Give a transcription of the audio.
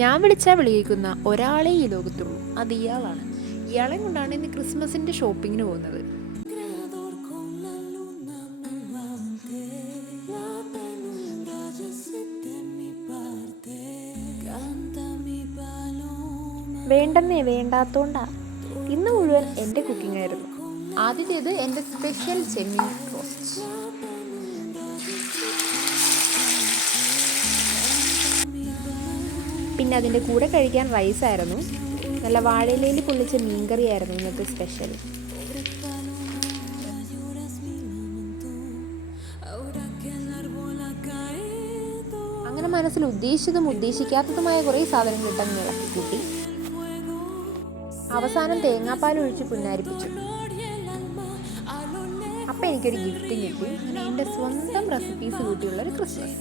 ഞാൻ വിളിച്ചാൽ വിളിക്കുന്ന ഒരാളെ ഈ ലോകത്തുള്ളൂ, അത് ഇയാളാണ്. ഇയാളെ കൊണ്ടാണ് ഇന്ന് ക്രിസ്മസിൻ്റെ ഷോപ്പിങ്ങിന് പോകുന്നത്. വേണ്ടെന്നേ വേണ്ടാത്തോണ്ടാ. ഇന്ന് മുഴുവൻ എൻ്റെ കുക്കിംഗ് ആയിരുന്നു. ആദ്യത്തേത് എൻ്റെ സ്പെഷ്യൽ ചെമ്മീൻ റോസ്റ്റ്. പിന്നെ അതിൻ്റെ കൂടെ കഴിക്കാൻ റൈസായിരുന്നു. നല്ല വാഴയിലയിൽ പൊള്ളിച്ച മീൻകറിയായിരുന്നു ഇന്നത്തെ സ്പെഷ്യൽ. അങ്ങനെ മനസ്സിൽ ഉദ്ദേശിച്ചതും ഉദ്ദേശിക്കാത്തതുമായ കുറേ സാധനങ്ങൾ ഇട്ടങ്ങ് ഇളക്കിക്കൂട്ടി. അവസാനം തേങ്ങാപ്പാൽ ഒഴിച്ച് പുന്നാരിപ്പിച്ചു. അപ്പം എനിക്കൊരു ഗിഫ്റ്റ് കിട്ടി. എൻ്റെ സ്വന്തം റെസിപ്പീസ് കൂട്ടിയുള്ളൊരു ക്രിസ്മസ്.